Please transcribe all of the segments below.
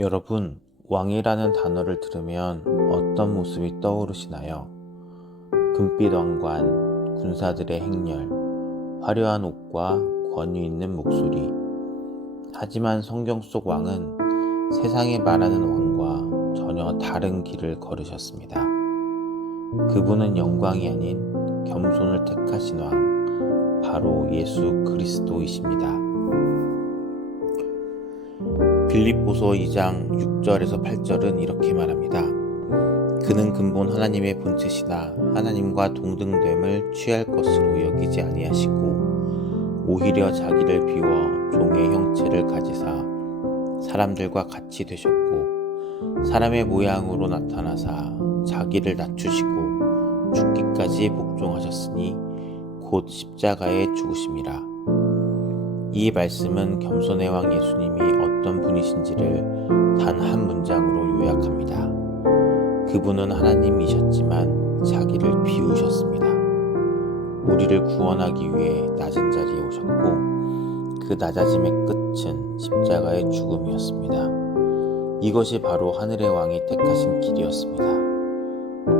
여러분, 왕이라는 단어를 들으면 어떤 모습이 떠오르시나요? 금빛 왕관, 군사들의 행렬, 화려한 옷과 권위 있는 목소리. 하지만 성경 속 왕은 세상에 말하는 왕과 전혀 다른 길을 걸으셨습니다. 그분은 영광이 아닌 겸손을 택하신 왕, 바로 예수 그리스도이십니다. 빌립보서 2장 6절에서 8절은 이렇게 말합니다. 그는 근본 하나님의 본체시나 하나님과 동등됨을 취할 것으로 여기지 아니하시고 오히려 자기를 비워 종의 형체를 가지사 사람들과 같이 되셨고 사람의 모양으로 나타나사 자기를 낮추시고 죽기까지 복종하셨으니 곧 십자가에 죽으심이라. 이 말씀은 겸손의 왕 예수님이 어떤 분이신지를 단 한 문장으로 요약합니다. 그분은 하나님이셨지만 자기를 비우셨습니다. 우리를 구원하기 위해 낮은 자리에 오셨고 그 낮아짐의 끝은 십자가의 죽음이었습니다. 이것이 바로 하늘의 왕이 택하신 길이었습니다.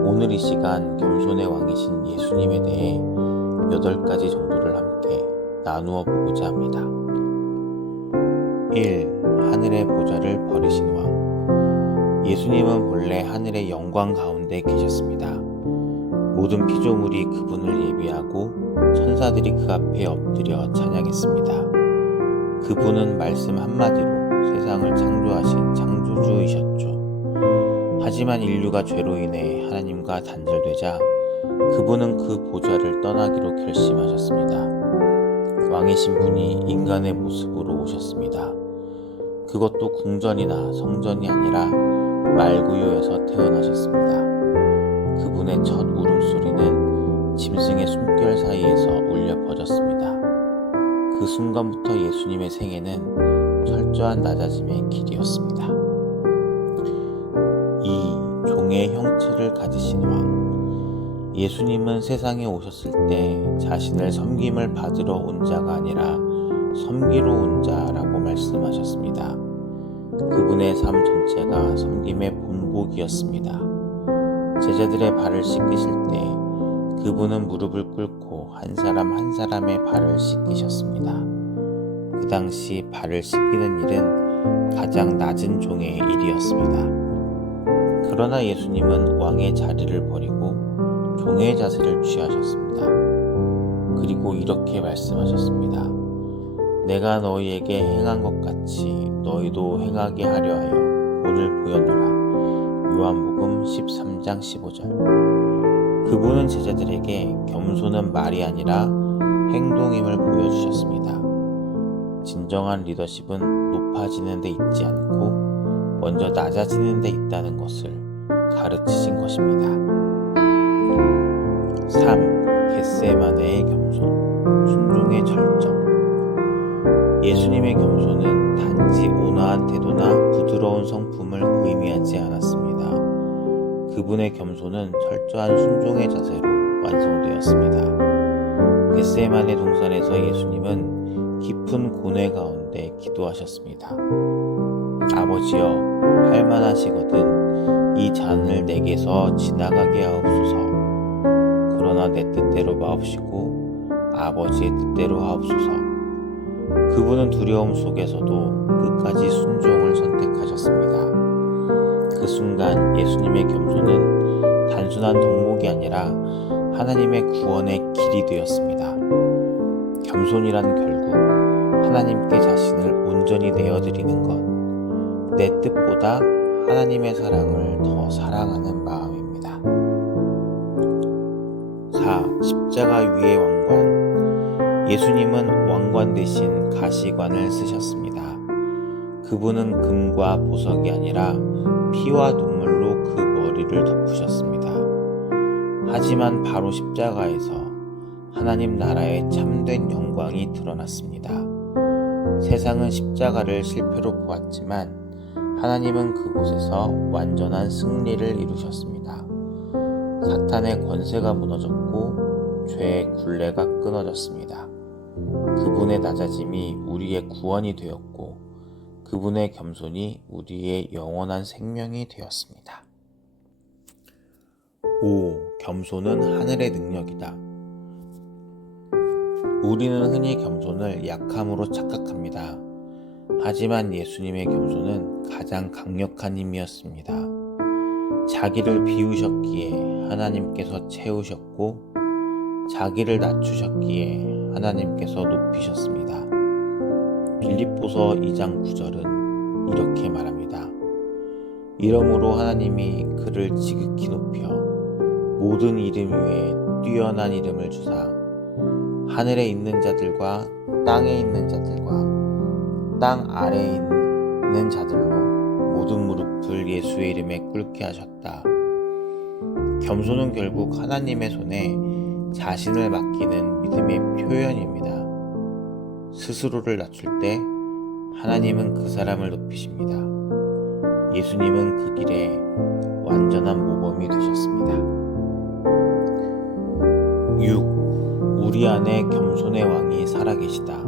오늘 이 시간 겸손의 왕이신 예수님에 대해 8가지 정도를 함께 나누어 보고자 합니다. 1. 하늘의 보좌를 버리신 왕. 예수님은 본래 하늘의 영광 가운데 계셨습니다. 모든 피조물이 그분을 예비하고 천사들이 그 앞에 엎드려 찬양했습니다. 그분은 말씀 한마디로 세상을 창조하신 창조주이셨죠. 하지만 인류가 죄로 인해 하나님과 단절되자 그분은 그 보좌를 떠나기로 결심하셨습니다. 왕이신 분이 인간의 모습으로 오셨습니다. 그것도 궁전이나 성전이 아니라 말구유에서 태어나셨습니다. 그분의 첫 울음소리는 짐승의 숨결 사이에서 울려 퍼졌습니다. 그 순간부터 예수님의 생애는 철저한 낮아짐의 길이었습니다. 2. 종의 형체를 가지신 왕. 예수님은 세상에 오셨을 때 자신을 섬김을 받으러 온 자가 아니라 섬기러 온 자라고 말씀하셨습니다. 그분의 삶 전체가 섬김의 본보기였습니다. 제자들의 발을 씻기실 때 그분은 무릎을 꿇고 한 사람 한 사람의 발을 씻기셨습니다. 그 당시 발을 씻기는 일은 가장 낮은 종의 일이었습니다. 그러나 예수님은 왕의 자리를 버리고 종의 자세를 취하셨습니다. 그리고 이렇게 말씀하셨습니다. 내가 너희에게 행한 것 같이 너희도 행하게 하려 하여 본을 보였노라. 요한복음 13장 15절. 그분은 제자들에게 겸손은 말이 아니라 행동임을 보여주셨습니다. 진정한 리더십은 높아지는 데 있지 않고 먼저 낮아지는 데 있다는 것을 가르치신 것입니다. 3. 겟세마네의 겸손, 순종의 절정. 예수님의 겸손은 단지 온화한 태도나 부드러운 성품을 의미하지 않았습니다. 그분의 겸손은 철저한 순종의 자세로 완성되었습니다. 겟세마네 동산에서 예수님은 깊은 고뇌 가운데 기도하셨습니다. 아버지여, 할만하시거든 이 잔을 내게서 지나가게 하옵소서. 그러나 내 뜻대로 마옵시고 아버지의 뜻대로 하옵소서. 그분은 두려움 속에서도 끝까지 순종을 선택하셨습니다. 그 순간 예수님의 겸손은 단순한 덕목이 아니라 하나님의 구원의 길이 되었습니다. 겸손이란 결국 하나님께 자신을 온전히 내어드리는 것, 내 뜻보다 하나님의 사랑을 더 사랑하는 마음입니다. 4. 십자가 위의 왕관. 예수님은 왕관 대신 가시관을 쓰셨습니다. 그분은 금과 보석이 아니라 피와 눈물로 그 머리를 덮으셨습니다. 하지만 바로 십자가에서 하나님 나라의 참된 영광이 드러났습니다. 세상은 십자가를 실패로 보았지만 하나님은 그곳에서 완전한 승리를 이루셨습니다. 사탄의 권세가 무너졌고 죄의 굴레가 끊어졌습니다. 그분의 낮아짐이 우리의 구원이 되었고 그분의 겸손이 우리의 영원한 생명이 되었습니다. 5. 겸손은 하늘의 능력이다. 우리는 흔히 겸손을 약함으로 착각합니다. 하지만 예수님의 겸손은 가장 강력한 힘이었습니다. 자기를 비우셨기에 하나님께서 채우셨고, 자기를 낮추셨기에 하나님께서 높이셨습니다. 빌립보서 2장 9절은 이렇게 말합니다. 이러므로 하나님이 그를 지극히 높여 모든 이름 위에 뛰어난 이름을 주사 하늘에 있는 자들과 땅에 있는 자들과 땅 아래에 있는 자들로 모든 무릎을 예수의 이름에 꿇게 하셨다. 겸손은 결국 하나님의 손에 자신을 맡기는 믿음의 표현입니다. 스스로를 낮출 때 하나님은 그 사람을 높이십니다. 예수님은 그 길에 완전한 모범이 되셨습니다. 6. 우리 안에 겸손의 왕이 살아계시다.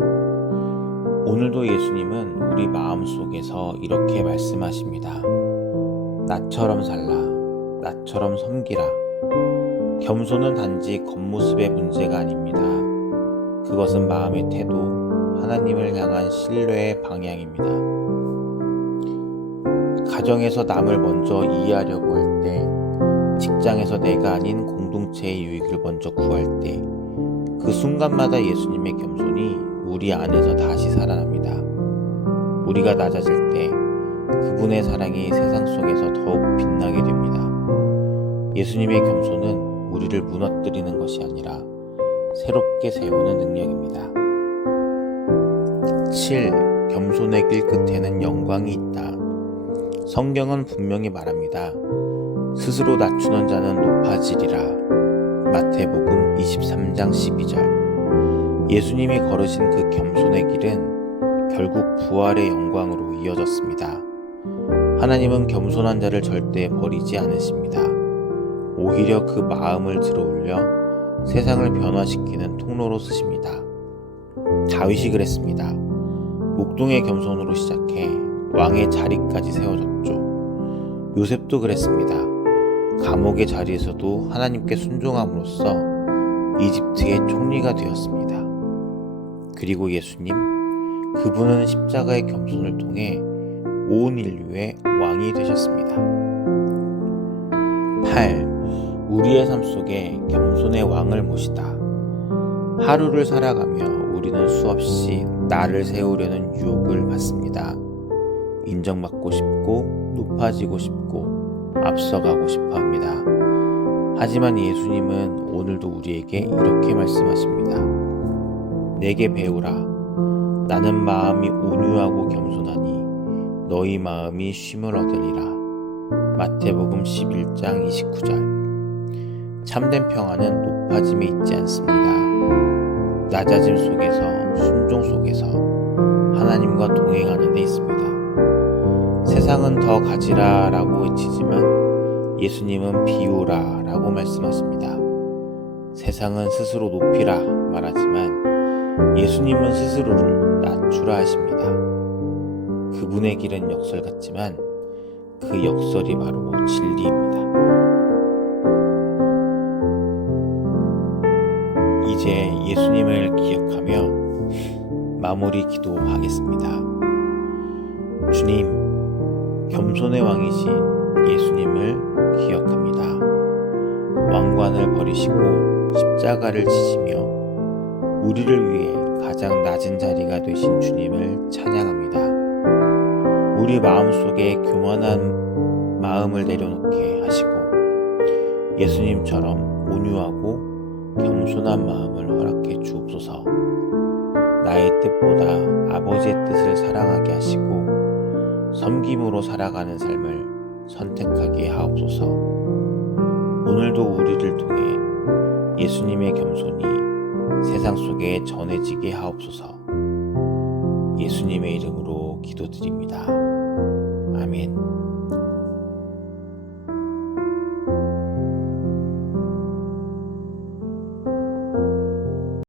오늘도 예수님은 우리 마음속에서 이렇게 말씀하십니다. 나처럼 살라, 나처럼 섬기라. 겸손은 단지 겉모습의 문제가 아닙니다. 그것은 마음의 태도, 하나님을 향한 신뢰의 방향입니다. 가정에서 남을 먼저 이해하려고 할 때, 직장에서 내가 아닌 공동체의 유익을 먼저 구할 때, 그 순간마다 예수님의 겸손이 우리 안에서 다시 살아납니다. 우리가 낮아질 때 그분의 사랑이 세상 속에서 더욱 빛나게 됩니다. 예수님의 겸손은 우리를 무너뜨리는 것이 아니라 새롭게 세우는 능력입니다. 7. 겸손의 길 끝에는 영광이 있다. 성경은 분명히 말합니다. 스스로 낮추는 자는 높아지리라. 마태복음 23장 12절. 예수님이 걸으신 그 겸손의 길은 결국 부활의 영광으로 이어졌습니다. 하나님은 겸손한 자를 절대 버리지 않으십니다. 오히려 그 마음을 들어올려 세상을 변화시키는 통로로 쓰십니다. 다윗이 그랬습니다. 목동의 겸손으로 시작해 왕의 자리까지 세워졌죠. 요셉도 그랬습니다. 감옥의 자리에서도 하나님께 순종함으로써 이집트의 총리가 되었습니다. 그리고 예수님, 그분은 십자가의 겸손을 통해 온 인류의 왕이 되셨습니다. 8. 우리의 삶 속에 겸손의 왕을 모시다. 하루를 살아가며 우리는 수없이 나를 세우려는 유혹을 받습니다. 인정받고 싶고 높아지고 싶고 앞서가고 싶어 합니다. 하지만 예수님은 오늘도 우리에게 이렇게 말씀하십니다. 내게 배우라. 나는 마음이 온유하고 겸손하니 너희 마음이 쉼을 얻으리라. 마태복음 11장 29절. 참된 평안은 높아짐에 있지 않습니다. 낮아짐 속에서, 순종 속에서 하나님과 동행하는 데 있습니다. 세상은 더 가지라 라고 외치지만 예수님은 비우라 라고 말씀하십니다. 세상은 스스로 높이라 말하지만 예수님은 스스로를 낮추라 하십니다. 그분의 길은 역설 같지만 그 역설이 바로 진리입니다. 이제 예수님을 기억하며 마무리 기도하겠습니다. 주님, 겸손의 왕이신 예수님을 기억합니다. 왕관을 버리시고 십자가를 지시며 우리를 위해 가장 낮은 자리가 되신 주님을 찬양합니다. 우리 마음속에 교만한 마음을 내려놓게 하시고 예수님처럼 온유하고 겸손한 마음을 허락해 주옵소서. 나의 뜻보다 아버지의 뜻을 사랑하게 하시고 섬김으로 살아가는 삶을 선택하게 하옵소서. 오늘도 우리를 통해 예수님의 겸손이 세상 속에 전해지게 하옵소서. 예수님의 이름으로 기도드립니다. 아멘.